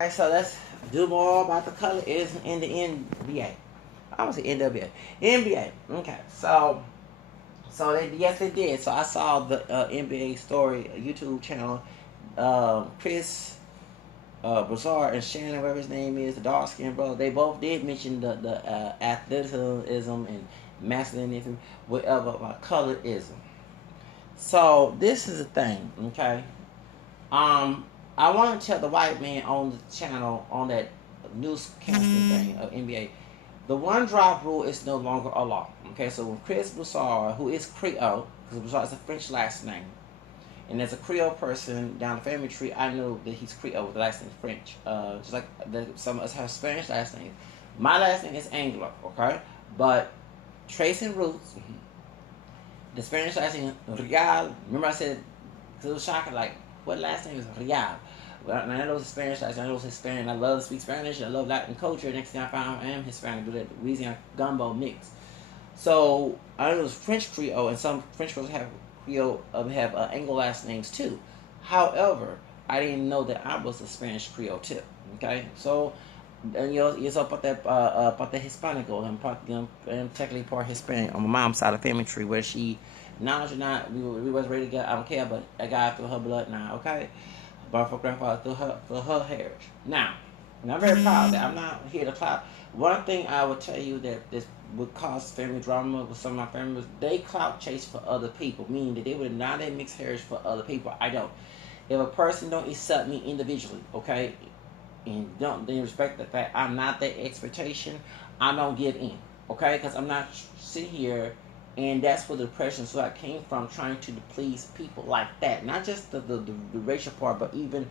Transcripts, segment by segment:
Alright, so let's do more about the color is in the NBA. I was the NWA. NBA. Okay, so they yes they did. So I saw the NBA story YouTube channel. Chris Broussard and Shannon, whatever his name is, the dark skinned brother. They both did mention the athleticism and masculinism, whatever about colorism. So this is the thing, okay? Um, I want to tell the white man on the channel on that newscasting thing of NBA, the one drop rule is no longer a law. Okay, so when Chris Broussard, who is Creole, because Broussard is a French last name, and as a Creole person down the family tree, I know that he's Creole with the last name French. Just like some of us have Spanish last names. My last name is Anglo, okay? But tracing roots, the Spanish last name Real. Remember I said, because it was shocking, like, what last name is Real? Well, and I know it's Spanish last name, I know it's Hispanic. I love to speak Spanish, I love Latin culture. Next thing I found, I am Hispanic, do that Louisiana gumbo mix. So I know it's French Creole, and some French folks have Creole have Anglo last names too. However, I didn't know that I was a Spanish Creole too. Okay, so and you're so about the Hispanico and technically part Hispanic on my mom's side of the family tree, where she knowledge or not we was ready to get, I don't care, but I got through her blood now. Okay, but for grandfather through her heritage now. And I'm very proud that I'm not here to clout. One thing I would tell you that this would cause family drama with some of my family members, they clout chase for other people, meaning that they would not mix heritage for other people. I don't. If a person don't accept me individually, okay, and don't they respect the fact I'm not their expectation, I don't give in, okay, because I'm not sitting here. And that's where the depression so I came from, trying to please people like that, not just the racial part, but even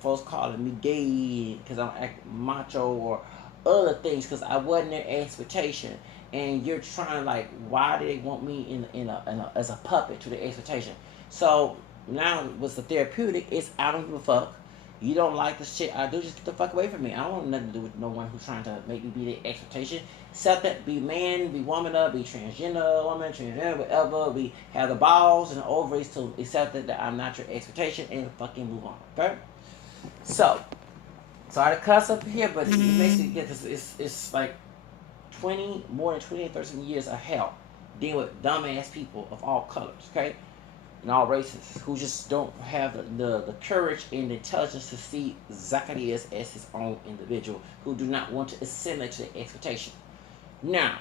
folks calling me gay because I'm macho or other things because I wasn't their expectation. And you're trying, like, why do they want me in a as a puppet to the expectation? So now what's the therapeutic is I don't give a fuck. You don't like the shit I do, just get the fuck away from me. I don't want nothing to do with no one who's trying to make me be the expectation. Accept that, be man, be woman up, be transgender woman, transgender, whatever. We have the balls and the ovaries to accept that I'm not your expectation and fucking move on. Okay? So, sorry to cuss up here, but it makes me get this. It's like more than 20 and 13 years of hell dealing with dumbass people of all colors, okay? And all races who just don't have the courage and the intelligence to see Zacchaeus as his own individual, who do not want to assimilate to the expectation. Now,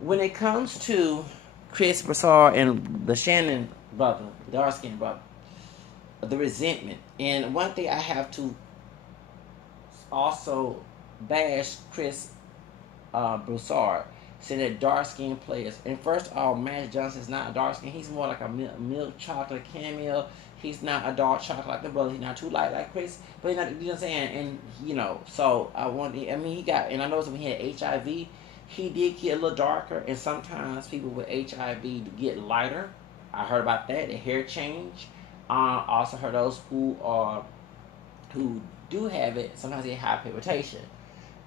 when it comes to Chris Broussard and the Shannon brother, the dark skinned brother, the resentment, and one thing I have to also bash Chris Broussard, saying that dark skinned players. And first of all, Magic Johnson is not a dark skin. He's more like a milk chocolate caramel. He's not a dark chocolate like the brother. He's not too light like Chris, but he's not. You know what I'm saying? And so I want. I mean, he got. And I noticed when he had HIV, he did get a little darker. And sometimes people with HIV get lighter. I heard about that. The hair change. Also heard those who do have it. Sometimes they have pigmentation,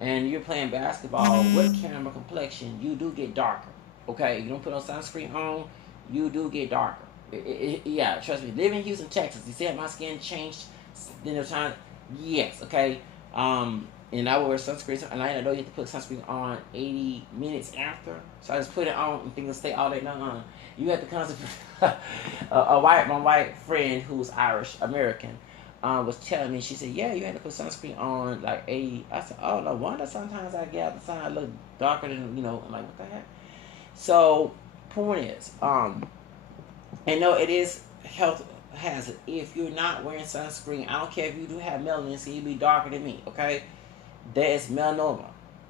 and you're playing basketball with camera complexion, you do get darker. Okay, you don't put no sunscreen on, you do get darker. Yeah, trust me. Living in Houston, Texas, you see how my skin changed in the time? Yes, okay. And I would wear sunscreen, and I know you have to put sunscreen on 80 minutes after. So I just put it on and think it'll stay all day long. You have to constantly. My white friend who's Irish American was telling me, she said, yeah, you had to put sunscreen on like 80. I said, oh, no wonder sometimes I get out the sun, I look darker than, I'm like, what the heck? So, point is, and no, it is health hazard. If you're not wearing sunscreen, I don't care if you do have melanin, so you be darker than me, okay? There is melanoma.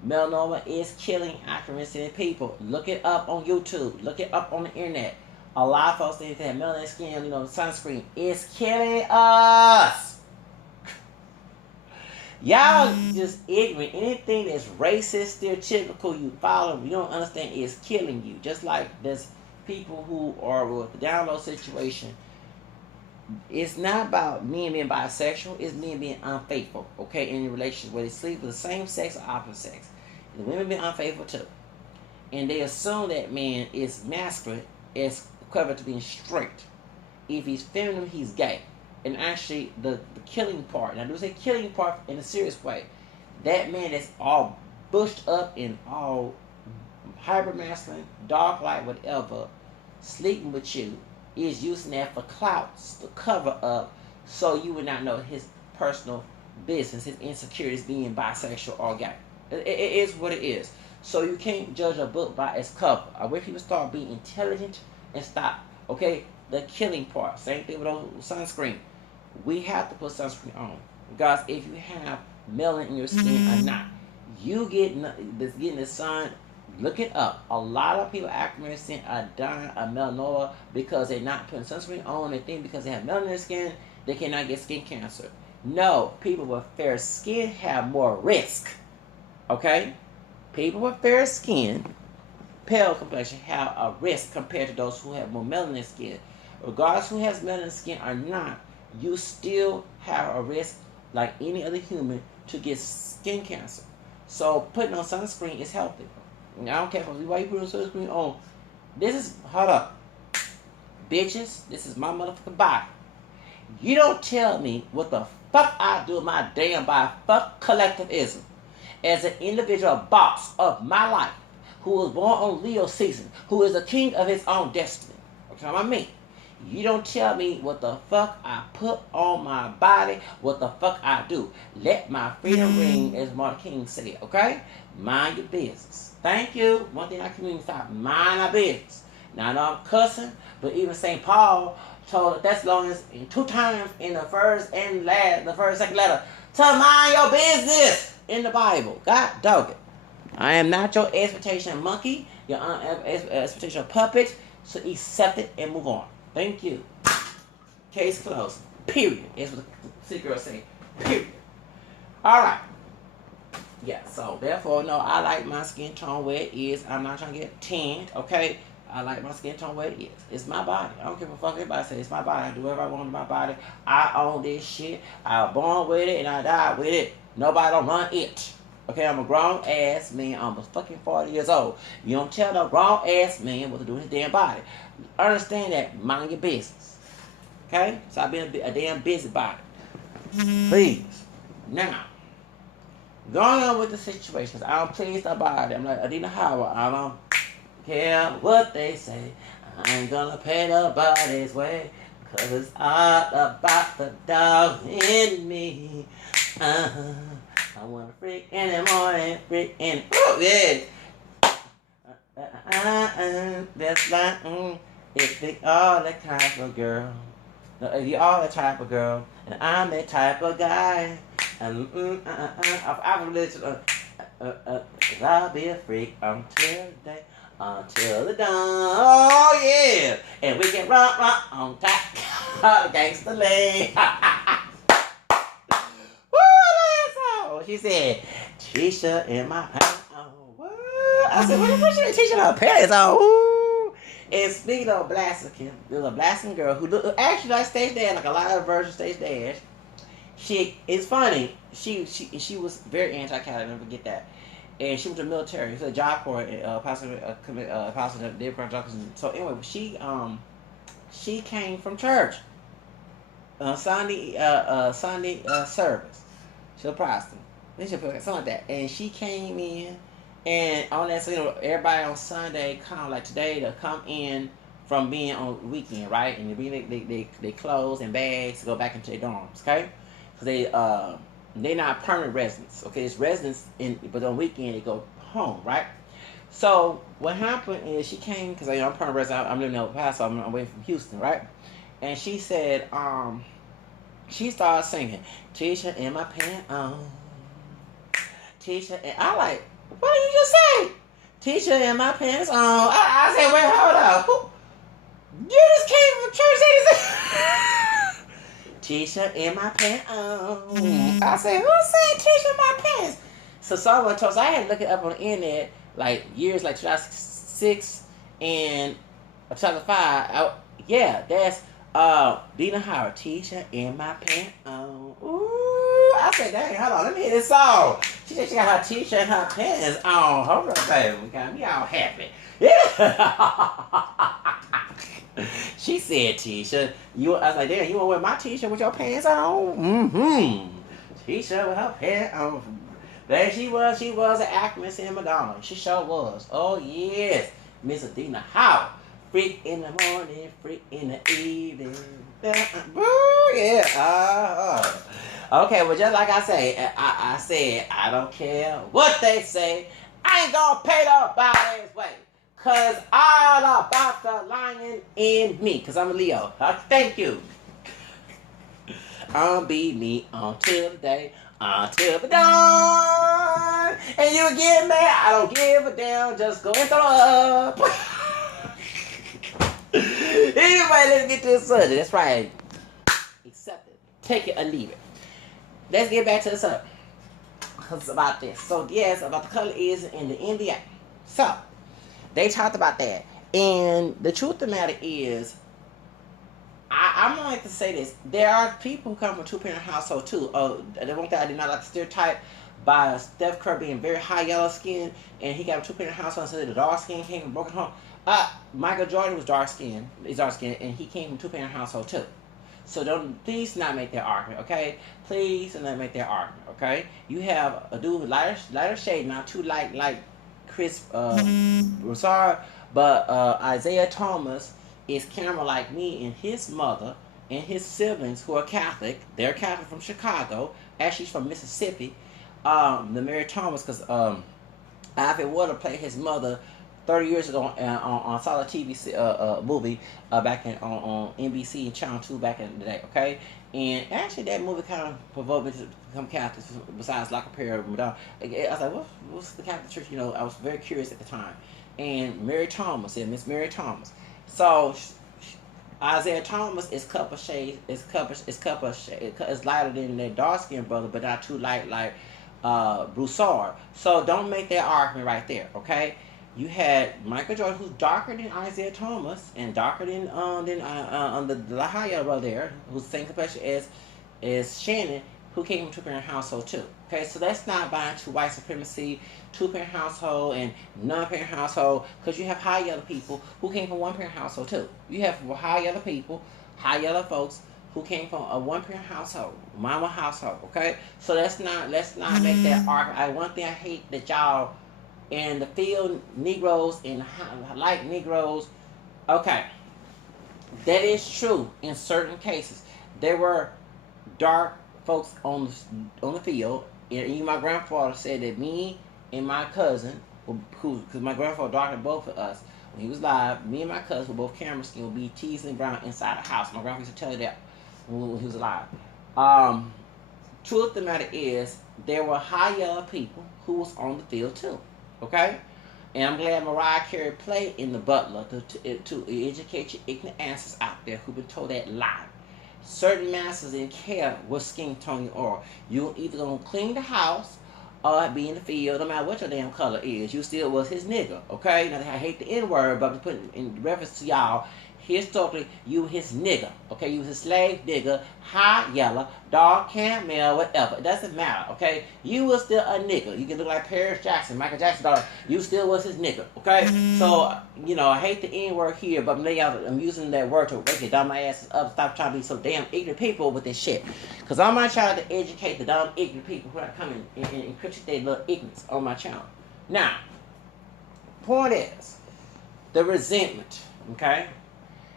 Melanoma is killing African people. Look it up on YouTube. Look it up on the internet. A lot of folks think that melanin skin, sunscreen is killing us. Y'all just ignorant. Anything that's racist, stereotypical, you follow, you don't understand, is killing you. Just like there's people who are with the down low situation. It's not about men being bisexual. It's men being unfaithful, okay, in a relationship where they sleep with the same sex or opposite sex. The women being unfaithful too. And they assume that man is masculine as equivalent to being straight. If he's feminine, he's gay. And actually, the killing part, and I do say killing part in a serious way, that man that's all bushed up in all hyper masculine, dark light, whatever, sleeping with you, is using that for clouts to cover up so you would not know his personal business, his insecurities being bisexual or gay. It is what it is. So you can't judge a book by its cover. I wish people start being intelligent and stop. Okay, the killing part. Same thing with sunscreen. We have to put sunscreen on, guys. If you have melanin in your skin or not, you getting the sun. Look it up. A lot of people African American are dying of melanoma because they're not putting sunscreen on. They think because they have melanin in their skin, they cannot get skin cancer. No, people with fair skin have more risk. Okay? People with fair skin, pale complexion, have a risk compared to those who have more melanin skin. Regardless who has melanin skin or not, you still have a risk like any other human to get skin cancer. So putting on sunscreen is healthy. I don't care why you put on sunscreen on. This is, hold up. Bitches, this is my motherfucking body. You don't tell me what the fuck I do with my damn body. Fuck collectivism. As an individual boss of my life, who was born on Leo season, who is the king of his own destiny. Okay, what I mean? You don't tell me what the fuck I put on my body, what the fuck I do. Let my freedom ring, as Martin King said, okay? Mind your business. Thank you. One thing I can stop. Mind our business. Now, I know I'm cussing, but even St. Paul told the Thessalonians in 2 times in the first and second letter to mind your business in the Bible. God dog it. I am not your expectation monkey, your expectation puppet, so accept it and move on. Thank you. Case closed. Period. Is what the city girl say. Period. Alright. Yeah, so therefore, no, I like my skin tone where it is. I'm not trying to get tanned, okay? I like my skin tone where it is. It's my body. I don't care what fuck everybody says. It's my body. I do whatever I want with my body. I own this shit. I was born with it and I died with it. Nobody don't run it. Okay, I'm a grown ass man. I'm fucking 40 years old. You don't tell no grown ass man what to do with his damn body. Understand that. Mind your business. Okay? So I've been a damn busybody. Please. Now, going on with the situations. I don't please nobody. I'm like Adina Howard. I don't care what they say. I ain't gonna pay nobody's way. Cause it's all about the dog in me. I want to freak in the morning, freak in. Oh, yeah. That's like, if they all that type of girl. No, if you all that type of girl, and I'm that type of guy. And I'm literally, I'll be a freak until the dawn. Oh, yeah. And we can rock on top of gangsta lane. She said, Tisha in my pants on. What? I said, what should Tisha in her pants on? Ooh. And speaking of Blaskin, there's a Blaskin girl who actually like stage dance, like a lot of versions stage dance. It's funny. She was very anti-Catholic, never forget that. And she was in the military. She was a Job Corps, Apostle David Crown Johnson. So anyway, she came from church. Sunday service. She was a Protestant. They should put something like that. And she came in, and on that, so everybody on Sunday come like today to come in from being on the weekend, right? And they clothes and bags to go back into their dorms, okay? Because they're not permanent residents, okay? It's residents, but on weekend they go home, right? So what happened is she came because I'm permanent resident. I'm living in El Paso. I'm away from Houston, right? And she said, she started singing, Tisha in my pants on. Tisha, and I like, what did you just say? Tisha in my pants on. I said, wait, hold up. You just came from church. Tisha in my pants on. I said, who said Tisha in my pants? So someone told us, I had to look it up on the internet, like years like 2006 and 2005. Yeah, that's Dina Howard, Tisha in my pants on. Ooh. I said, dang, hold on, let me hear this song. She said she got her t-shirt and her pants on. Hold up, baby. We got me all happy. Yeah. She said, Tisha, I was like, damn, you want to wear my t-shirt with your pants on? Mm-hmm. T-shirt with her pants on. There she was an actress in Madonna. She sure was. Oh, yes. Miss Adina Howe. Freak in the morning, freak in the evening. Yeah. Okay, well, just like I say, I said, I don't care what they say. I ain't gonna pay nobody's way. Cause all about the lion in me. Cause I'm a Leo. Thank you. I'll be me until the day, until the dawn. And you get mad, I don't give a damn. Just go and throw up. Anyway, let's get to the subject. That's right. Accept it. Take it or leave it. Let's get back to the subject. It's about this. So, yes, about the color is in the NBA. So, they talked about that. And the truth of the matter is, I'm going to say this. There are people who come from two-parent household too. The one thing I did not like the stereotype by Steph Curry being very high yellow skin, and he got a two-parent household, so the dark skin came from a broken home. Michael Jordan was dark skinned. He's dark skinned, and he came from two-parent household too. So please not make that argument, okay? Please do not make that argument, okay? You have a dude with lighter shade, not too light like Chris Broussard, but Isaiah Thomas is camera like me, and his mother and his siblings who are Catholic. They're Catholic from Chicago. Actually, from Mississippi. The Mary Thomas, because Alfred Water played his mother 30 years ago on solid TV movie back on NBC and Channel 2 back in the day, okay? And actually that movie kind of provoked me to become Catholic, besides like a pair of Madonna. I was like, what's the Catholic Church? You know, I was very curious at the time. And Mary Thomas, Miss Mary Thomas. So Isaiah Thomas is couple shades, is lighter than their dark skinned brother, but not too light like Broussard. So don't make that argument right there, okay? You had Michael Jordan, who's darker than Isaiah Thomas and darker than the Lahaya brother there, who's the same complexion as Shannon, who came from two-parent household too. Okay, so that's not buying to white supremacy, two-parent household and non-parent household, because you have high yellow people who came from one-parent household too. You have high yellow people, high yellow folks who came from a one-parent household, mama household. Okay, so let's not make that argument. One thing I hate that y'all in the field, Negroes and like Negroes. Okay, that is true in certain cases. There were dark folks on the field, and even my grandfather said that me and my cousin, because my grandfather darkened both of us when he was alive, me and my cousin were both camera skin, would be teasing brown inside the house. My grandfather used to tell you that when he was alive. Truth of the matter is, there were high yellow people who was on the field too. Okay? And I'm glad Mariah Carey played in The Butler to educate you ignorant answers out there who've been told that lie. Certain masters didn't care what skin tone you are. You're either going to clean the house or be in the field, no matter what your damn color is. You still was his nigga, okay? Now, I hate the N-word, but I'm putting in reference to y'all. Historically, you his nigga, okay? You was his slave nigga, high yellow, dark caramel, whatever. It doesn't matter, okay? You was still a nigga. You can look like Paris Jackson, Michael Jackson, daughter. You still was his nigga, okay? So, you know, I hate the N-word here, but I'm using that word to wake your dumb asses up. Stop trying to be so damn ignorant people with this shit. Because I'm not trying to educate the dumb ignorant people who are coming and critique their little ignorance on my channel. Now, point is, the resentment, okay?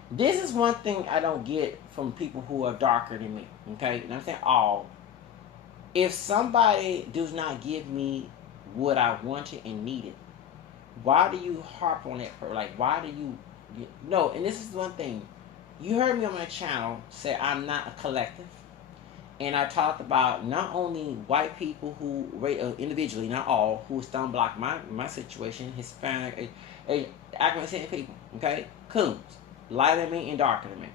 This is one thing I don't get from people who are darker than me, okay? And I'm saying all. If somebody does not give me what I wanted and needed, why do you harp on that? Like, why do you... No, and this is one thing. You heard me on my channel say I'm not a collective. And I talked about not only white people who, individually, not all, who stun block my situation, Hispanic, African people, okay? Coons. Lighter than me and darker than me.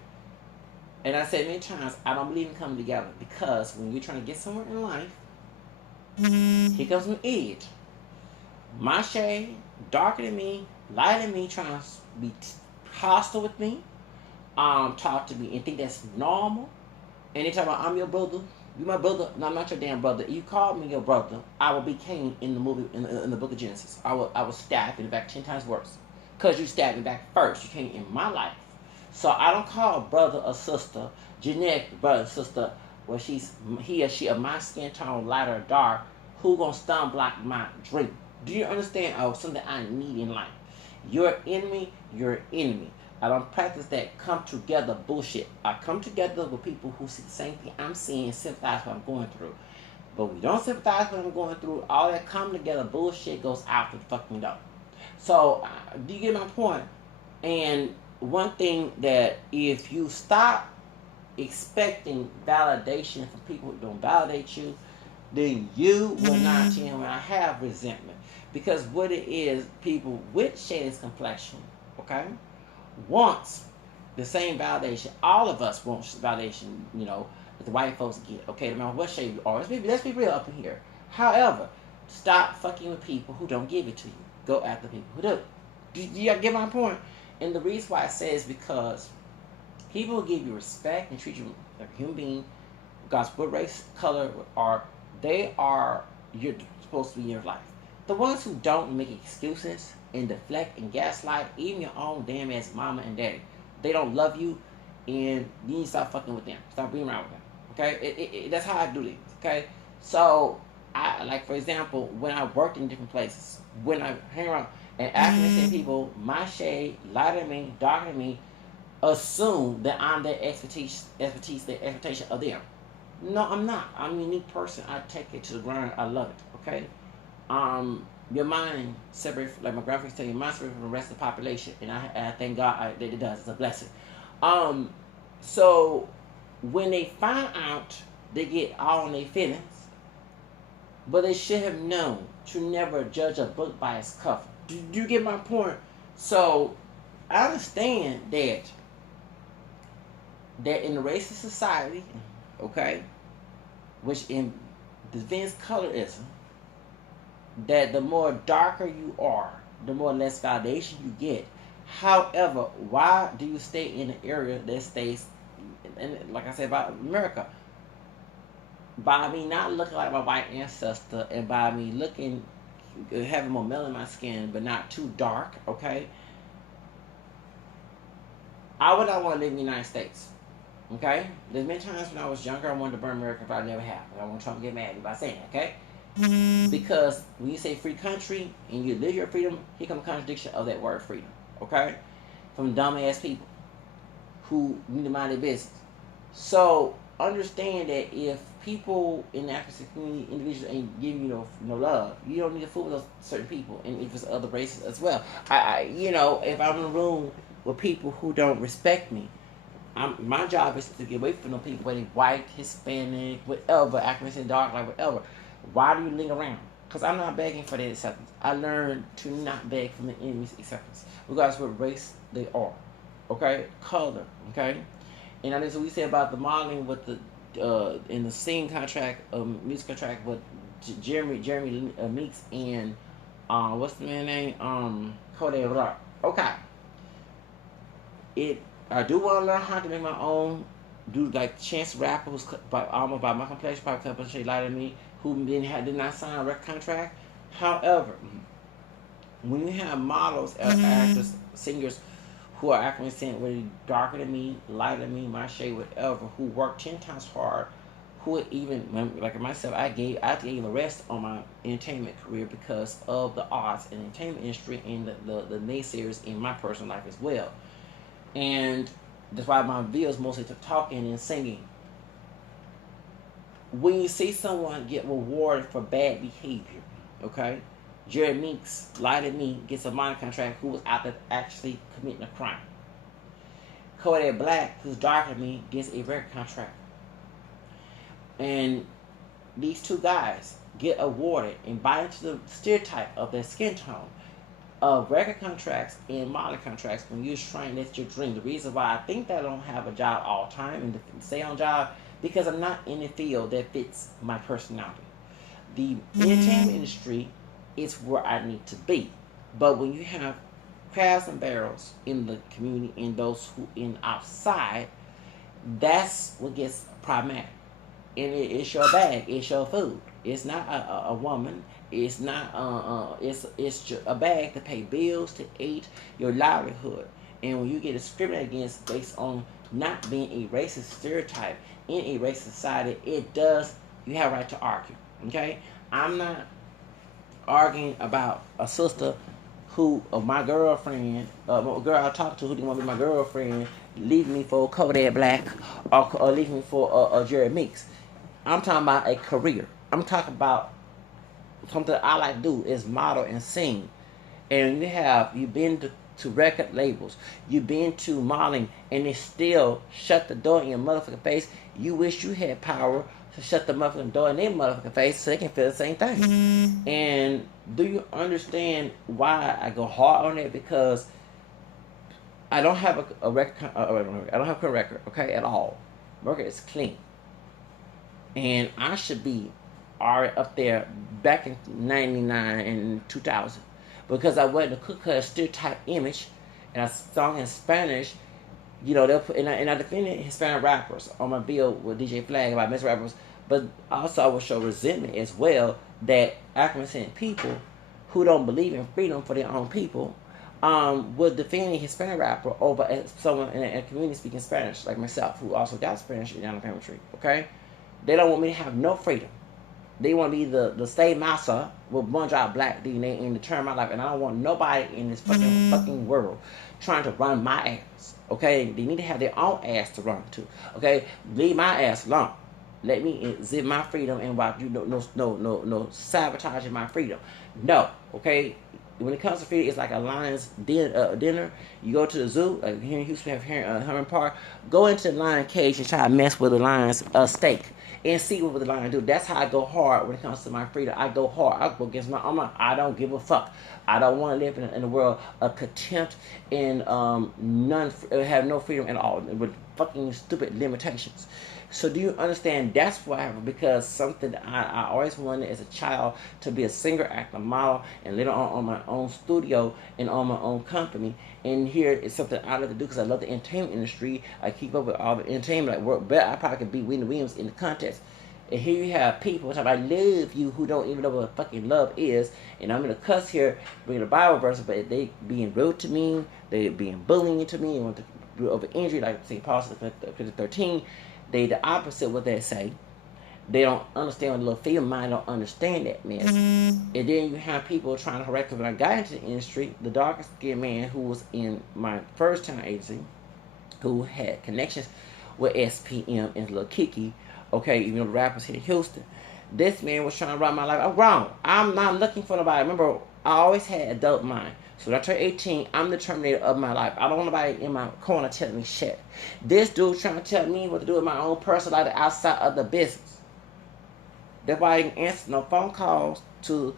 And I said many times, I don't believe in coming together, because when you're trying to get somewhere in life, here comes an edge. My shade, darker than me, lighter than me, trying to be hostile with me, talk to me and think that's normal. And they talk about, I'm your brother, you my brother. No, I'm not your damn brother. If you called me your brother, I will be Cain in the movie, in the book of Genesis. I will stab in the back 10 times worse. Because you stabbed me back first. You came in my life. So I don't call brother or sister, genetic brother or sister, where he or she of my skin tone, light or dark, who gonna stun block my dream. Do you understand? Oh, something I need in life. Your enemy, your enemy. I don't practice that come together bullshit. I come together with people who see the same thing I'm seeing, sympathize with what I'm going through. But we don't sympathize with what I'm going through. All that come together bullshit goes out the fucking door. So, do you get my point? And one thing that if you stop expecting validation from people who don't validate you, then you will not tend to have resentment. Because what it is, people with shaded complexion, okay, wants the same validation. All of us want validation, that the white folks get. Okay, no matter what shade you are. Let's be real up in here. However, stop fucking with people who don't give it to you. Go after people who do. Do you get my point? And the reason why I say is because people will give you respect and treat you like a human being, regardless of what race, color, or you're supposed to be in your life. The ones who don't make excuses and deflect and gaslight, even your own damn ass mama and daddy, they don't love you, and you need to stop fucking with them. Stop being around with them. Okay, that's how I do things. Okay, so like for example, when I worked in different places, when I hang around and African people, my shade, lighter than me, darker than me, assume that I'm their their expectation of them. No, I'm not. I'm a unique person. I take it to the ground. I love it. Okay. Your mind separate, like my graphics tell you, mind separate from the rest of the population, and I thank God that it does. It's a blessing. So when they find out, they get all in their feelings, but they should have known to never judge a book by its cover. Do you get my point? So I understand that in the racist society, okay, which invents colorism, that the more darker you are, the more less validation you get. However, why do you stay in an area that stays, and like I said about America, by me not looking like my white ancestor, and by me having more melanin in my skin, but not too dark, okay, I would not want to live in the United States. Okay? There's many times when I was younger I wanted to burn America, but I never have. I want Trump to get mad at me by saying that, okay? Because when you say free country and you live your freedom, here comes a contradiction of that word freedom. Okay? From dumbass people who need to mind their business. So understand that if people in the African community, individuals ain't giving you no love, you don't need to fool with those certain people, and if it's other races as well. If I'm in a room with people who don't respect me, my job is to get away from them people, whether they white, Hispanic, whatever, African, dark, like whatever. Why do you linger around? Because I'm not begging for their acceptance. I learned to not beg for the enemy's acceptance, regardless of what race they are. Okay? Color. Okay? And that's what we say about the modeling with in the singing contract, music contract with Jeremy Meeks and what's the man's name? Kodak Rock. Okay. I do want to learn how to make my own. Do like Chance the Rapper, who's almost by my complexion, probably a couple shades lighter than me, who did not sign a record contract. However, when you have models, actors, singers who are African, whether darker than me, lighter than me, my shade, whatever, who work 10 times hard, who even like myself, I gave a rest on my entertainment career because of the arts and entertainment industry and the naysayers in my personal life as well. And that's why my videos mostly took talking and singing. When you see someone get rewarded for bad behavior, okay? Jerry Meeks, lighter than me, gets a minor contract who was out there actually committing a crime. Kodak Black, who's darker than me, gets a record contract. And these two guys get awarded and buy into the stereotype of their skin tone of record contracts and model contracts when you're trying to let your dream. The reason why I think that I don't have a job all the time and stay on job, because I'm not in a field that fits my personality. The entertainment industry is where I need to be. But when you have crabs and barrels in the community and those who in outside, that's what gets problematic. And it's your bag, it's your food. It's not a woman. It's not it's a bag to pay bills, to eat, your livelihood. And when you get discriminated against based on not being a racist stereotype in a racist society, you have a right to argue. Okay? I'm not arguing about a sister my girlfriend, a girl I talked to who didn't want to be my girlfriend, leaving me for Kodak Black or leaving me for Jerry Meeks. I'm talking about a career. I'm talking about something I like to do is model and sing. And you've been to record labels, you've been to modeling, and they still shut the door in your motherfucking face. You wish you had power to shut the motherfucking door in their motherfucking face so they can feel the same thing. And do you understand why I go hard on it? Because I don't have a record. I don't have a record, okay, at all. Record is clean, and I should be already up there back in '99 and 2000 because I wasn't a cookie stereotype image, and I sung in Spanish. You know, they'll put, and I defended Hispanic rappers on my bill with DJ Flag about Mexican rappers, but also I will show resentment as well that African people who don't believe in freedom for their own people would defend a Hispanic rapper over someone in a community speaking Spanish, like myself, who also got Spanish down the family tree, okay? They don't want me to have no freedom. They want to be the same massa with one drop black DNA in the term of my life, and I don't want nobody in this fucking world trying to run my ass. Okay, they need to have their own ass to run to. Okay, leave my ass alone. Let me exhibit my freedom and watch you no sabotaging my freedom. No, okay. When it comes to freedom, it's like a lion's dinner. You go to the zoo, like here in Houston, we have here Herman Park. Go into the lion cage and try to mess with the lion's steak and see what the lion do. That's how I go hard when it comes to my freedom. I go hard. I go against my own. I don't give a fuck. I don't want to live in a world of contempt and have no freedom at all with fucking stupid limitations. So do you understand? That's why, because something that I always wanted as a child to be a singer, actor, model, and later on my own studio and on my own company. And here is something I love to do because I love the entertainment industry. I keep up with all the entertainment. Like work better. I probably could beat Whitney Williams in the contest. And here you have people talking about I love you who don't even know what fucking love is. And I'm gonna cuss here, bring the Bible verse, but they being rude to me, they being bullying to me, and want to do over injury, like St. Paul said, 13. They the opposite of what they say. They don't understand what the little female mind don't understand that mess. And then you have people trying to correct when I got into the industry, the darkest skinned man who was in my first time agency, who had connections with SPM and Lil Kiki, okay, even though the rappers here in Houston. This man was trying to run my life. I'm wrong. I'm not looking for nobody. Remember, I always had adult mind. So when I turned 18, I'm the terminator of my life. I don't want nobody in my corner telling me shit. This dude trying to tell me what to do with my own personal life outside of the business. That's why I didn't answer no phone calls to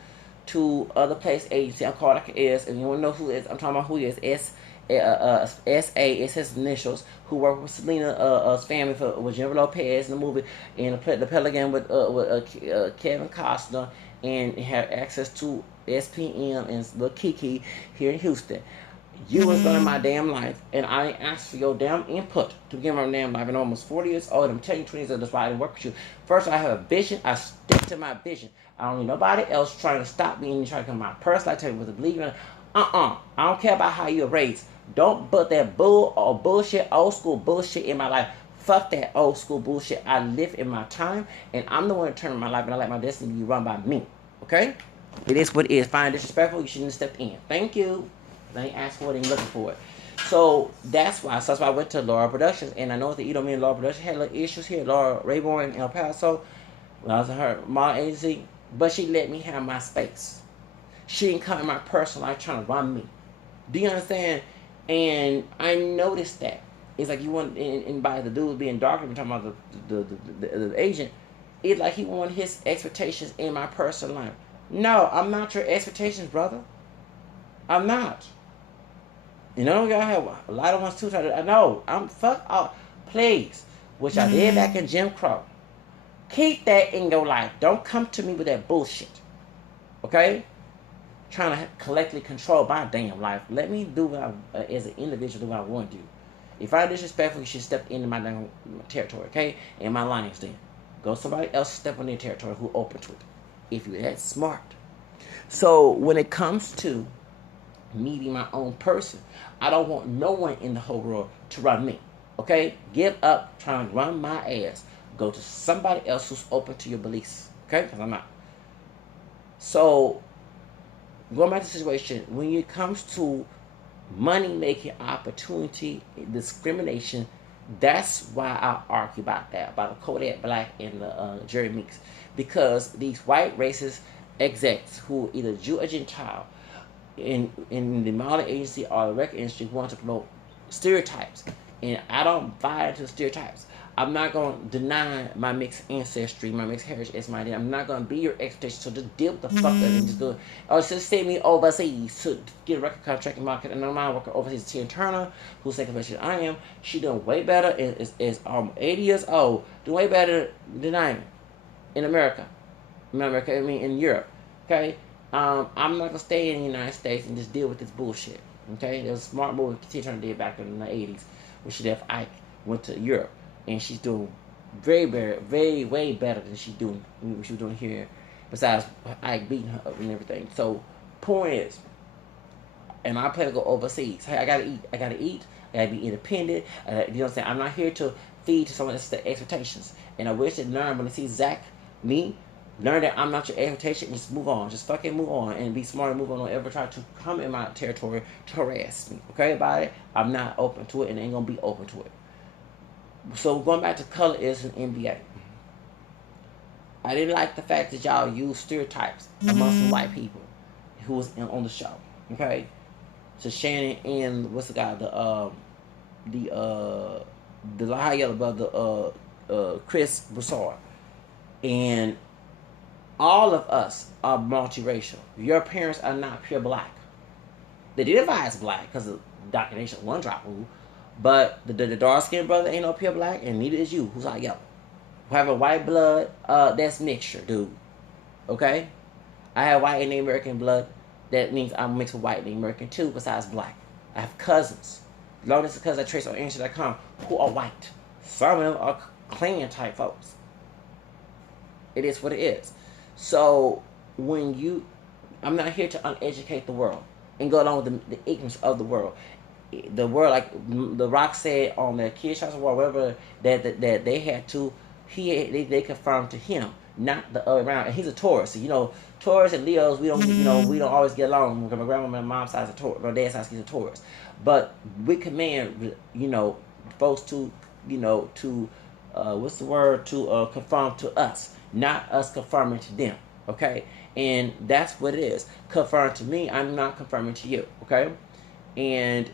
other place agency. I'm called like S, and you want to know who is? I'm talking about who he is. S.A. is his initials. Who worked with Selena's family with Jennifer Lopez in the movie, and the Pelican with Kevin Costner, and have access to SPM and Lil Kiki here in Houston. You was running my damn life, and I asked for your damn input to begin my damn life. And I'm almost 40 years old. I'm telling you 20 years old. That's why I didn't work with you. First, I have a vision. I stick to my vision. I don't need nobody else trying to stop me and try to come to my personal life. Tell me what to believe in. I don't care about how you're raised. Don't put that bullshit, old school bullshit in my life. Fuck that old school bullshit. I live in my time, and I'm the one to turn my life, and I let my destiny be run by me. Okay? It is what it is. Fine, disrespectful. You shouldn't have stepped in. Thank you. They ain't asked for it, ain't looking for it. So that's why. I went to Laura Productions, and I know that me and Laura Productions had little issues here. Laura Rayborn in El Paso, when I was in her model agency, but she let me have my space. She didn't come in my personal life trying to run me. Do you understand? And I noticed that. It's like you want, and by the dude being darker, we're talking about the agent. It's like he wanted his expectations in my personal life. No, I'm not your expectations, brother. I'm not. You know, I have a lot of ones too. I know. I'm fuck off. Please. Which I did back in Jim Crow. Keep that in your life. Don't come to me with that bullshit. Okay? Trying to collectively control my damn life. Let me do what as an individual, do what I want to do. If I disrespectful, you should step into my damn territory, okay? And my lines then. Go somebody else step on their territory who open to it. If you're that smart. So when it comes to me be my own person. I don't want no one in the whole world to run me. Okay? Give up trying to run my ass. Go to somebody else who's open to your beliefs. Okay? Because I'm not. So, going back to the situation, when it comes to money making opportunity, discrimination, that's why I argue about that, about the Kodak Black and the Jerry Meeks. Because these white racist execs who either Jew or Gentile in the modeling agency or the record industry want to promote stereotypes. And I don't buy into stereotypes. I'm not going to deny my mixed ancestry, my mixed heritage as my identity. I'm not going to be your expectation. So just deal with the fuck up and just go. Or just send me overseas to get a record contract in market. And I'm not working overseas. Tina Turner, who's second place I am, she doing way better. Is 80 years old, doing way better than I am in America. I mean in Europe. Okay, I'm not gonna stay in the United States and just deal with this bullshit. Okay, there was a smart move Tina Turner did back in the 80s when she left Ike, went to Europe. And she's doing way better than she was doing here. Besides, I beating her up and everything. So, point is, and I plan to go overseas. Hey, I gotta eat. I gotta be independent. You know what I'm saying? I'm not here to feed to someone else's expectations. And I wish they learn when they see Zach, me, learn that I'm not your expectation and just move on. Just fucking move on and be smart and move on. Don't ever try to come in my territory to harass me. Okay, about it? I'm not open to it and ain't gonna be open to it. So going back to colorism in NBA, I didn't like the fact that y'all use stereotypes amongst some white people who was on the show. Okay, so Shannon and what's the guy the high yellow brother Chris Broussard, and all of us are multiracial. Your parents are not pure black. They identify as black because of Dr. Nation one drop rule. But the dark skinned brother ain't no pure black, and neither is you, who's all yellow. Who have a white blood, that's mixture, dude. Okay? I have white and Native American blood. That means I'm mixed with white and Native American too, besides black. I have cousins. Long as the cousins I trace on ancient.com who are white. Some of them are Klan type folks. It is what it is. So I'm not here to uneducate the world and go along with the ignorance of the world. The world, like The Rock said on their Kid Shots of War, whatever, that they had to, they confirmed to him, not the other way around. And he's a Taurus, so, you know, Taurus and Leos, we don't always get along. My grandma and my mom's side is a Taurus, my dad's side is a Taurus, but we command, folks to, what's the word, to conform to us, not us conforming to them. Okay, and that's what it is. Conform to me, I'm not conforming to you. Okay, and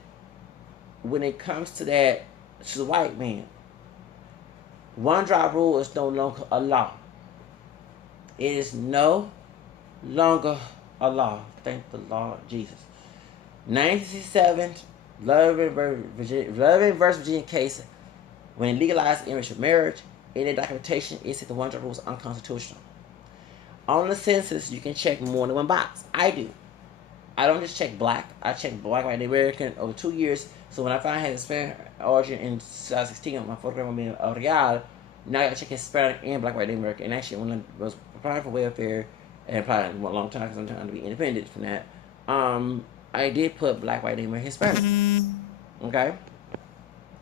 when it comes to that, to the white man, one drop rule is no longer a law. It is no longer a law. Thank the Lord Jesus. 1967, Loving versus Virginia case, when it legalized interracial marriage, in the documentation, it said the one drop rule is unconstitutional. On the census, you can check more than one box. I do. I don't just check black. I check black, white, and American over 2 years. So when I find I had Hispanic origin in 2016, my photograph on being Real, now I gotta check Hispanic and black, white, and American. And actually, when I was applying for welfare and applying for a long time because I'm trying to be independent from that, I did put black, white, and American, Hispanic. Okay,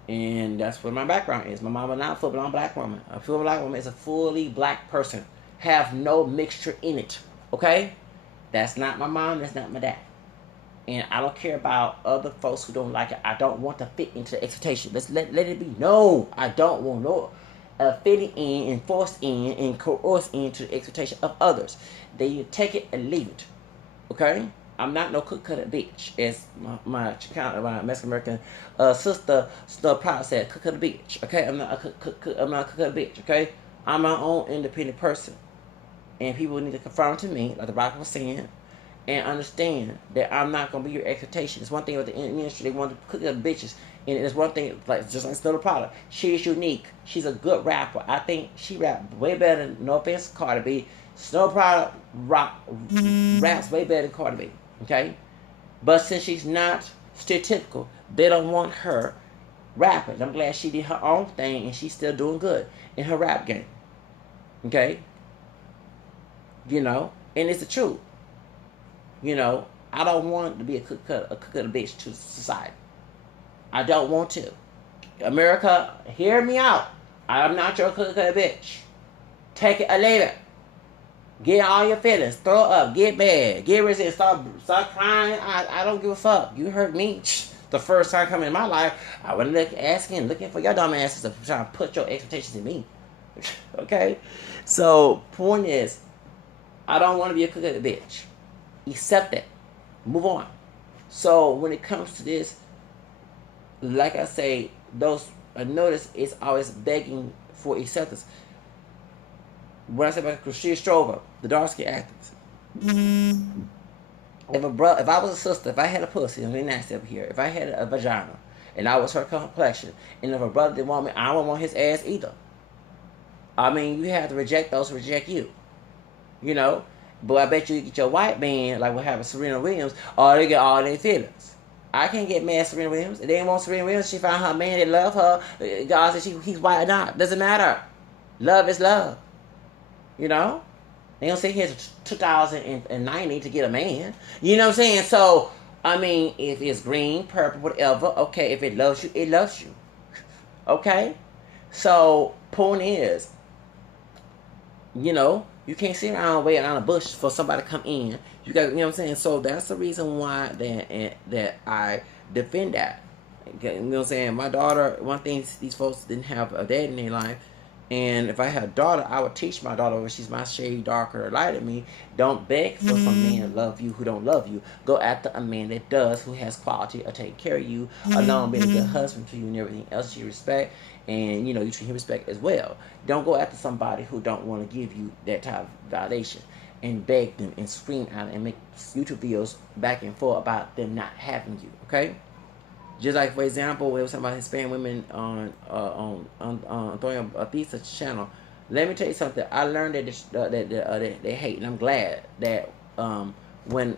and that's what my background is. My mama not a full-blown black woman. A full black woman is a fully black person, have no mixture in it. Okay, that's not my mom. That's not my dad. And I don't care about other folks who don't like it. I don't want to fit into the expectation. Let's let it be known. I don't want no fitting in and forced in and coerced into the expectation of others. They take it and leave it. Okay? I'm not no cook-cutter bitch. As my Mexican American sister Snow Proud said, cook-cutter bitch. Okay? I'm not a cook-cutter bitch. Okay? I'm my own independent person. And people need to confirm to me, like the Rock was saying, and understand that I'm not gonna be your expectation. It's one thing with the industry, they want to cook up bitches, and it's one thing like just like Snow Proud. She's unique. She's a good rapper. I think she raps way better than, no offense, Cardi B. Snow Proud raps way better than Cardi B. Okay, but since she's not stereotypical, they don't want her rapping. I'm glad she did her own thing, and she's still doing good in her rap game. Okay, and it's the truth. I don't want to be a cook-cutter bitch to society. I don't want to. America, hear me out. I'm not your cook-cutter bitch. Take it or leave it. Get all your feelings. Throw up. Get mad. Get resist. Start crying. I don't give a fuck. You hurt me. The first time coming in my life, I would looking for your dumb asses to try to put your expectations in me. Okay? So, point is, I don't want to be a cook-cutter bitch. Accept that. Move on. So, when it comes to this, like I say, I notice it's always begging for acceptance. When I say about Christina Strover, the dark skin actress, if I was a sister, if I had a pussy, I'm being nasty up here, if I had a vagina, and I was her complexion, and if a brother didn't want me, I wouldn't want his ass either. I mean, you have to reject those who reject you. You know? But I bet you get your white man, like what happened to Serena Williams, they get all their feelings. I can't get mad at Serena Williams. If they didn't want Serena Williams, she found her man that love her. God said he's white or not. Doesn't matter. Love is love. You know? They don't say here's 2090 to get a man. You know what I'm saying? So, I mean, if it's green, purple, whatever, okay, if it loves you, it loves you. Okay? So, point is, you know, you can't sit around waiting on a bush for somebody to come in. You got, you know what I'm saying? So that's the reason why that I defend that. You know what I'm saying? My daughter, one thing these folks didn't have a dad in their life, and if I had a daughter, I would teach my daughter, if she's my shade darker or lighter than me, don't beg for some man to love you who don't love you. Go after a man that does, who has quality, or take care of you, along being a good husband to you and everything else you respect, and you know you treat him respect as well. Don't go after somebody who don't want to give you that type of validation and beg them and scream out and make YouTube videos back and forth about them not having you. Okay. Just like, for example, we were talking about Hispanic women on Antonio Bathista's channel. Let me tell you something. I learned that they hate, and I'm glad that when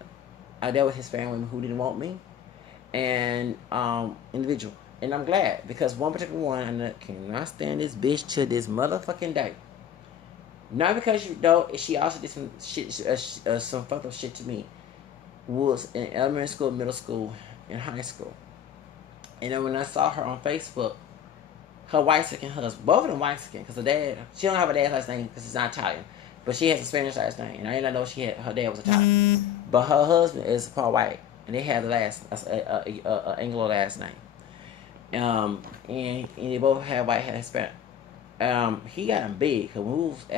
I dealt with Hispanic women who didn't want me, and individual, and I'm glad because one particular one, I cannot stand this bitch to this motherfucking day. Not because you know, she also did some shit, some fucked up shit to me. Was in elementary school, middle school, and high school. And then when I saw her on Facebook, her white-skinned husband, both of them white-skinned, because her dad, she don't have her dad's last name because he's not Italian, but she has a Spanish last name, and I didn't know her dad was Italian. But her husband is part white, and they have the Anglo last name. And they both have white hair, Hispanic. He got him big, because we was at